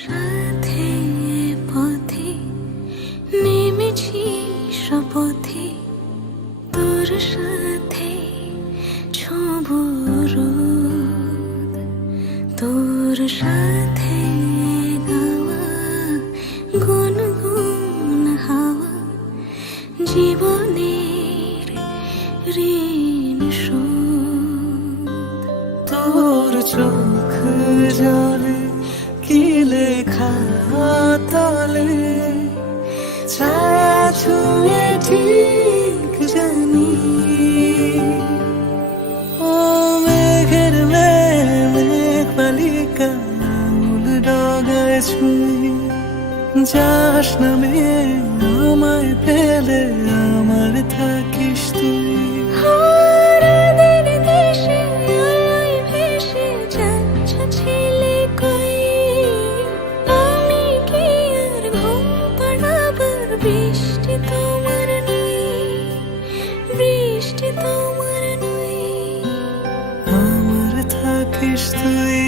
সাথে পথে নেমেছি শপথে, তোর সাথে ছোঁব রোদ, তোর সাথে গাওয়া গুনগুন হাওয়া জীবনের ঋণ শোধ। তোর চোখ জলে কি লেখা তলে, ছায়া ছুঁয়ে ঠিক জানি। ও মেঘের মেঘ বালিকা মূল ডগায় ছুঁই, যাস নামে আমায় পেলে আমার থাকিস তুই। হারাদের দেশে আলোয় ভেসে যাচ্ছ ছেলে কই, আমি কি আর ঘুম পাড়াবার বৃষ্টি তোমার নই, বৃষ্টি তোমার নই। আমার থাকিস তুই।